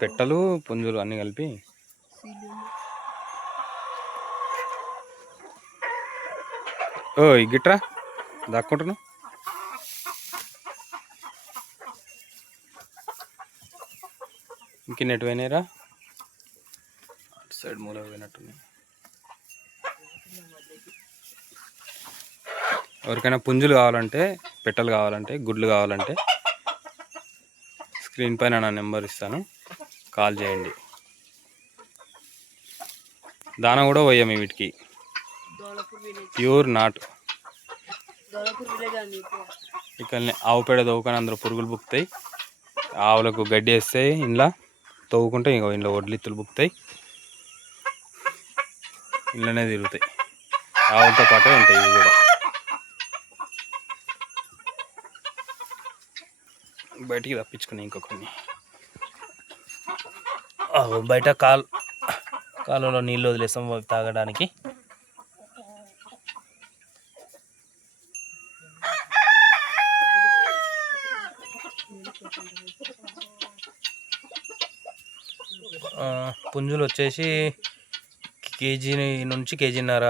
పెట్టలు పుంజులు అన్నీ కలిపి. ఓ గిట్రా దాక్కుంటున్నావు. ఇంకెన్నెటు పోయినాయిరా? అటు సైడ్ మూల పోయినట్టున్నాయి. ఎవరికైనా పుంజులు కావాలంటే, పెట్టలు కావాలంటే, గుడ్లు కావాలంటే స్క్రీన్ పైన నా నెంబర్ ఇస్తాను, కాల్ చేయండి. దానా కూడా పోయాము వీటికి, ప్యూర్ నాటు. ఇక్కడనే ఆవు పేడ తవ్వుకొని అందులో పురుగులు బుక్కుతాయి. ఆవులకు గడ్డి వేస్తాయి, ఇంట్లో తవ్వుకుంటే ఇంకో ఇంట్లో వడ్లిత్తులు బుక్కుతాయి, ఇంట్లోనే తిరుగుతాయి. ఆవులతో పాటే ఉంటాయి ఇవి కూడా. బయటికి తప్పించుకుని ఇంకో కొన్ని బయట కాలువలో నీళ్ళు వదిలేస్తాం తాగడానికి. పుంజులు వచ్చేసి కేజీ నుంచి కేజీన్నర.